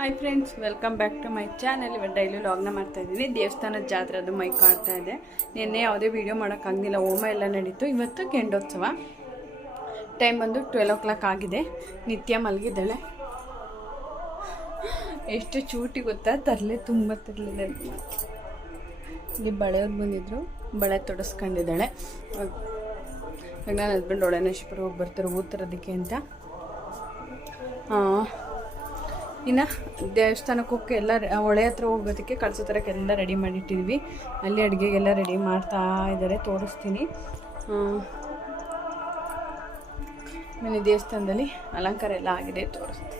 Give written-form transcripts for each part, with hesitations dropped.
Hi friends, welcome back to my channel. ಇವತ್ತು daily ವ್ಲಾಗ್ನ ಮಾಡ್ತಾಯಿದ್ದೀನಿ. ದೇವಸ್ಥಾನದ ಜಾತ್ರೆ ಅದು ಮೈ ಕಾಡ್ತಾ ಇದೆ. ನಿನ್ನೆ ಯಾವುದೇ ವೀಡಿಯೋ ಮಾಡೋಕ್ಕಾಗಲಿಲ್ಲ, ಹೋಮ ಎಲ್ಲ ನಡೀತು. ಇವತ್ತು ಕೆಂಡೋತ್ಸವ. ಟೈಮ್ ಬಂದು 12 o'clock ಆಗಿದೆ. ನಿತ್ಯ ಮಲಗಿದ್ದಾಳೆ. ಎಷ್ಟು ಚೂಟಿ ಗೊತ್ತಾ, ತರಲೆ ತುಂಬ ತರಲಿದೆ. ಇಲ್ಲಿ ಬಳೆಯವ್ರು ಬಂದಿದ್ರು, ಬಳೆ ತೊಡಸ್ಕೊಂಡಿದ್ದಾಳೆ. ಇವಾಗ ನನ್ನ ಹಸ್ಬೆಂಡ್ ಒಳನೇಶ್ವರ ಹೋಗಿ ಬರ್ತಾರೆ ಊರು ತರೋದಕ್ಕೆ ಅಂತ. ಇನ್ನು ದೇವಸ್ಥಾನಕ್ಕೆ ಹೋಗಿ ಎಲ್ಲ ಹೊಳೆ ಹತ್ರ ಹೋಗೋದಕ್ಕೆ ಕಳ್ಸೋ ಥರಕ್ಕೆ ಎಲ್ಲ ರೆಡಿ ಮಾಡಿಟ್ಟಿದ್ವಿ. ಅಲ್ಲಿ ಅಡುಗೆಗೆಲ್ಲ ರೆಡಿ ಮಾಡ್ತಾ ಇದ್ದಾರೆ, ತೋರಿಸ್ತೀನಿ. ಆಮೇಲೆ ದೇವಸ್ಥಾನದಲ್ಲಿ ಅಲಂಕಾರ ಎಲ್ಲ ಆಗಿದೆ, ತೋರಿಸ್ತೀನಿ.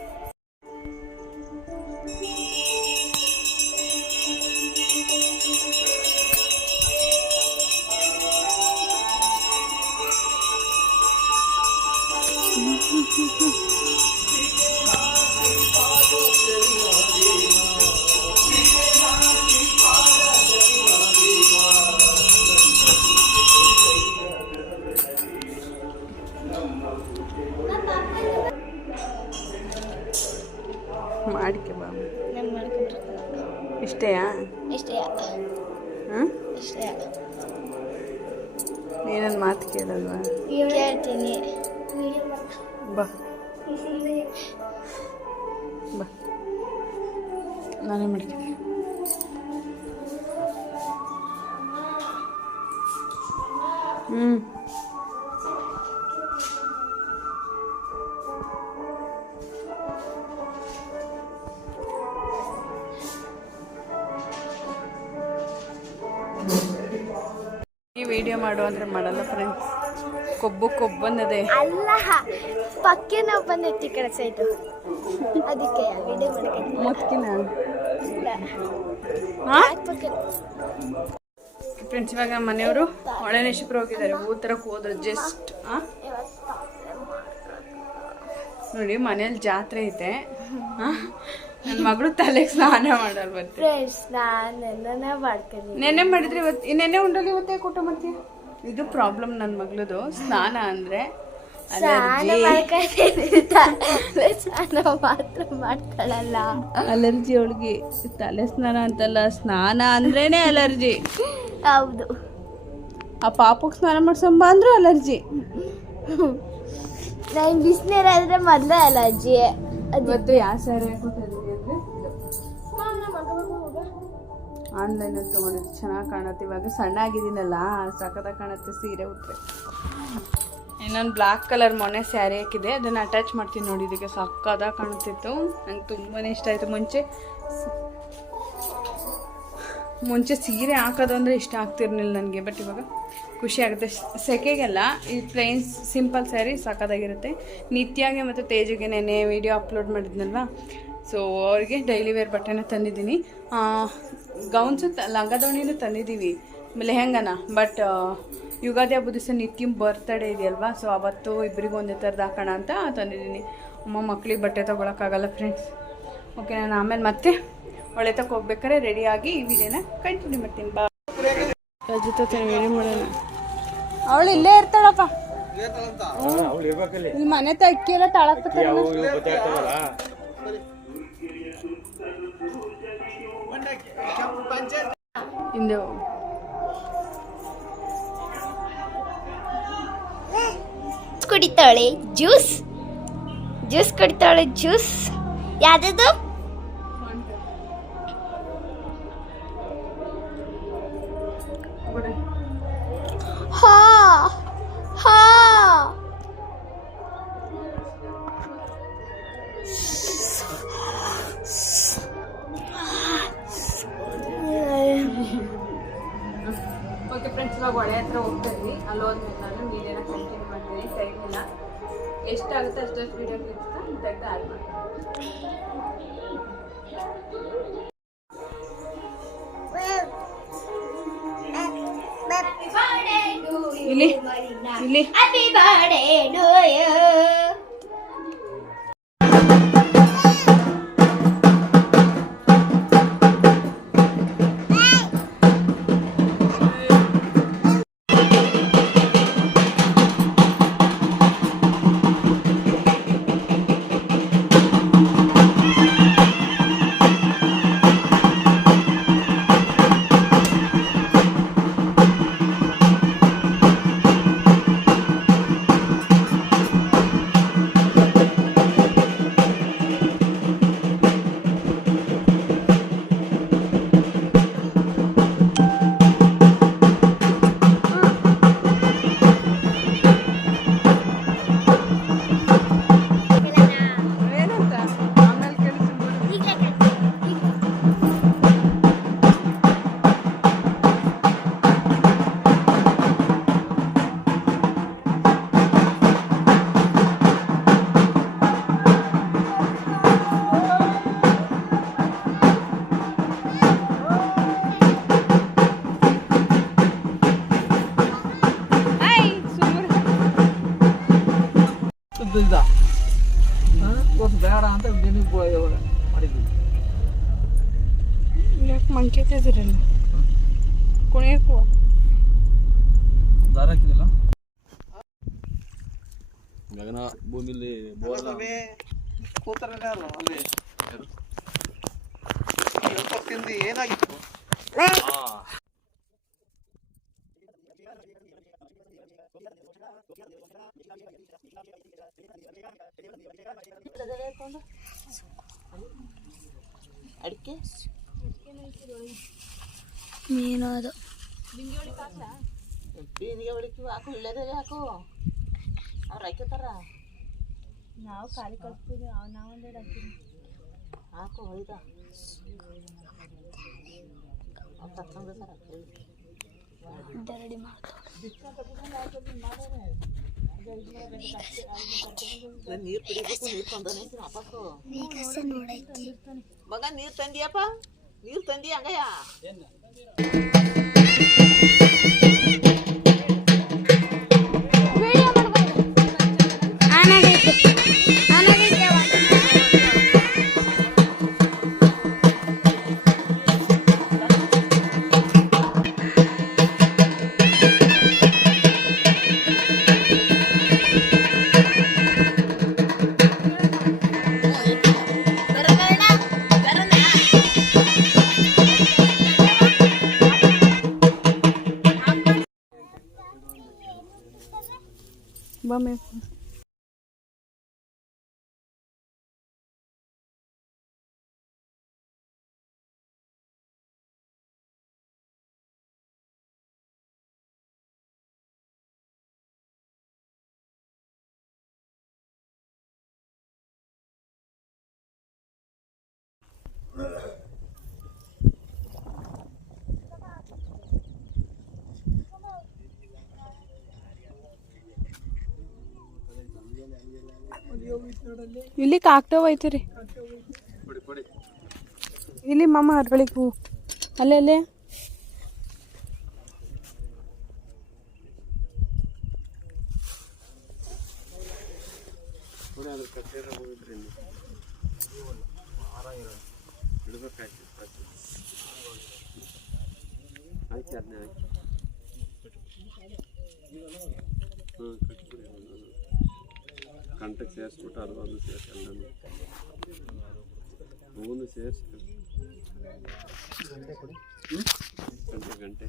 ಮಾಡಿಕೆ ಬಾಬು ಇಷ್ಟೇಯಾ? ಹಾಂ, ನೀನೊಂದು ಮಾತು ಕೇಳಲ್ವಾ? ಕೇಳ್ತೀನಿ. ಬಾ ಬಾ, ನಾನೇ ಮಾಡ್ತೀನಿ. ಈ ವಿಡಿಯೋ ಮಾಡು ಅಂದರೆ ಮಾಡಲ್ಲ ಫ್ರೆಂಡ್ಸ್. ಕೊಬ್ಬು ಅನ್ನೋದೇ ಅಲ್ಲ, ಪಕ್ಕೆ ನಾವು ಬಂದೈತಿ ಈ ಕಡೆ ಸೈಡು, ಅದಕ್ಕೆ ವಿಡಿಯೋ ಮಾಡಕ್ಕೆ ಮೊದಕಿನ ಫ್ರೆಂಡ್ಸ್. ಇವಾಗ ಮನೆಯವರು ಒಳನೇಶ್ವರ ಹೋಗಿದ್ದಾರೆ, ಊತರಕ್ಕೆ ಹೋದ್ರು ಜಸ್ಟ್. ನೋಡಿ, ಮನೇಲಿ ಜಾತ್ರೆ ಐತೆ. ನನ್ನ ಮಗಳು ತಲೆಗೆ ಸ್ನಾನ ಮಾಡಲ್ ಬರ್ತೀನಿ. ನೆನ್ನೆ ಮಾಡಿದ್ರೆ ಇವತ್ತು, ನೆನ್ನೆ ಉಂಡಲ್ಲಿ ಇವತ್ತೇ ಊಟ ಮಾಡ್ತೀಯ? ಇದು ಪ್ರಾಬ್ಲಮ್ ನನ್ನ ಮಗಳದು. ಸ್ನಾನ ಅಂದ್ರೆ ಮಾಡ್ತಾಳಲ್ಲ, ಅಲರ್ಜಿ ಅವಳಿಗೆ. ತಲೆ ಸ್ನಾನ ಅಂತಲ್ಲ, ಸ್ನಾನ ಅಂದ್ರೇನೆ ಅಲರ್ಜಿ. ಹೌದು, ಆ ಪಾಪಕ್ಕೆ ಸ್ನಾನ ಮಾಡ್ಸಂಬ ಅಂದ್ರೂ ಅಲರ್ಜಿ. ನಾನು ಬಿಸಿನೀರಾದ್ರೆ ಮೊದಲೇ ಅಲರ್ಜಿ. ಇವತ್ತು ಯಾವ ಸ್ಯಾರಿ ಹಾಕೊಟ್ಟಿದ್ವಿ ಅಂದರೆ ಆನ್ಲೈನ್ ಅಲ್ಲಿ ತೊಗೊಂಡಿದ್ದು, ಚೆನ್ನಾಗಿ ಕಾಣುತ್ತೆ. ಇವಾಗ ಸಣ್ಣ ಆಗಿದ್ದೀನಲ್ಲ, ಸಖತ್ತಾಗಿ ಕಾಣುತ್ತೆ ಸೀರೆ ಉಟ್ರೆ. ಇನ್ನೊಂದು ಬ್ಲ್ಯಾಕ್ ಕಲರ್ ಮೊನ್ನೆ ಸ್ಯಾರಿ ಹಾಕಿದೆ, ಅದನ್ನು ಅಟ್ಯಾಚ್ ಮಾಡ್ತೀನಿ ನೋಡಿ. ಇದಕ್ಕೆ ಸಕ್ಕತ್ತಾಗಿ ಕಾಣುತ್ತಿತ್ತು, ನಂಗೆ ತುಂಬಾ ಇಷ್ಟ ಆಯಿತು. ಮುಂಚೆ ಸೀರೆ ಹಾಕೋದು ಅಂದರೆ ಇಷ್ಟ ಆಗ್ತಿರ್ಲಿಲ್ಲ ನನಗೆ, ಬಟ್ ಇವಾಗ ಖುಷಿ ಆಗುತ್ತೆ. ಸೆಕೆಗೆಲ್ಲ ಈ ಪ್ಲೈನ್ ಸಿಂಪಲ್ ಸ್ಯಾರಿ ಸಕ್ಕತ್ತಾಗಿರುತ್ತೆ. ನಿತ್ಯಾಗೆ ಮತ್ತು ತೇಜಿಗೆ ನೆನೆ ವಿಡಿಯೋ ಅಪ್ಲೋಡ್ ಮಾಡಿದ್ನಲ್ವ, ಸೊ ಅವ್ರಿಗೆ ಡೈಲಿ ವೇರ್ ಬಟ್ಟೆನ ತಂದಿದ್ದೀನಿ. ಗೌನ್ಸು ಲಂಗದವಣಿನೂ ತಂದಿದ್ದೀವಿ, ಲೆಹೆಂಗನ. ಬಟ್ ಯುಗಾದಿ ಹಬ್ಬದ ದಿವಸ ನಿತ್ಯಂ ಬರ್ತ್ಡೇ ಇದೆಯಲ್ವಾ, ಸೊ ಅವತ್ತು ಇಬ್ಬರಿಗೂ ಒಂದೇ ಥರದ್ದು ಹಾಕೋಣ ಅಂತ ತಂದಿದ್ದೀನಿ. ಮಕ್ಕಳಿಗೆ ಬಟ್ಟೆ ತೊಗೊಳಕ್ಕಾಗಲ್ಲ ಫ್ರೆಂಡ್ಸ್. ಓಕೆ, ನಾನು ಆಮೇಲೆ ಮತ್ತೆ ಒಳ್ಳೆ ತಕ್ಕ ಹೋಗ್ಬೇಕಾದ್ರೆ ರೆಡಿಯಾಗಿ ಈ ವಿಡಿಯೋನ ಕಂಟಿನ್ಯೂ ಮಾಡ್ತೀನಿ. ಬಾ ರಜಿತ ವಿಡಿಯೋ ಮಾಡೋಣ. ಅವಳು ಇಲ್ಲೇ ಇರ್ತಾಳಪ್ಪ, ಇಲ್ಲಿ ಮನೆ ಅಕ್ಕಿ ಎಲ್ಲ ತಾಳಕ್ ಹಿಂದೆ ಕುಡಿತಾಳೆ. ಜ್ಯೂಸ್ ಕುಡಿತಾಳೆ. ಜ್ಯೂಸ್ ಯಾವ್ದು? ಹಾ ಹಾ, ಓಕೆ ಫ್ರೆಂಡ್ಸ್, ಇವಾಗ ಹೊಳೆ ಹತ್ರ ಹೋಗ್ತಾ ಇದ್ವಿ. ಅಲ್ಲಿ ಹೋದ್ಮೇಲೆ ನಾನು ವೀಡಿಯೋನ ಕಂಟಿನ್ಯೂ ಮಾಡ್ತೀನಿ. ಟೈಮ್ ಇಲ್ಲ, ಎಷ್ಟಾಗುತ್ತೆ ಅಷ್ಟಷ್ಟು ವೀಡಿಯೋ ಕ್ಲಿಪ್ಸ್ನ ತೆಗೆದು ಆ್ಯಡ್ ಮಾಡ್ತೀನಿ. ಇಲ್ಲಿ ಇಲ್ಲಿ ಮಂಕೇತಿದ್ರಲ್ಲ ಕುಣಿಯಕ್ಕೂ ದಾರ ಹಾಕಿದಿಲ್ಲ ಗಗನ ಭೂಮಿಲಿ ಕೂತಾರಲ್ಲ ಅಲ್ಲಿ ತಿಂದು ಏನಾಗಿತ್ತು ಅಡಿಕೆ ಮೀನು ಅದು ಬೀನಿಗೆ ಹೊಡಿತೀವಿ ಹಾಕು ಇಲ್ಲದೇ ಹಾಕು ಅವ್ರು ಹಾಕ್ಯತಾರ ನಾವು ಖಾಲಿ ಕಳ್ಸ್ತೀವಿ ನಾವೊಂದೆರಡು ಹಾಕ್ತೀವಿ ಹಾಕು ಹೊಯ್ದ ಅವ್ರು ತಕ್ಕಂಗೆ ಸರ್ ರೆಡಿ ಮಾಡ್ತಾರೆ ನೀರು ಕುಡಿಬೇಕು ನೀರು ತಂದನೆ ವಾಪಸ್ಸು ಈಗ ನೋಡೈತಿ ಮಗ ನೀರು ತಂದಿಯಪ್ಪ ನೀರು ತಂದಿ ಹಂಗಯ್ಯ ಬಮ್ಮೆ ಇಲ್ಲಿ ಕಾಕ್ಟವ್ ಐತ್ರಿ ಇಲ್ಲಿ ಮಾಮ ಹರಳಿಗೆ ಹೂ ಅಲ್ಲೇ ಕಂಟಕ್ಕೆ ಸೇರಿಸ್ಬಿಟ್ಟು ಅದು ಒಂದು ಸೇರಿಸಿ ಎಲ್ಲನೂ ಹೂವನ್ನು ಸೇರಿಸಿ ಗಂಟೆ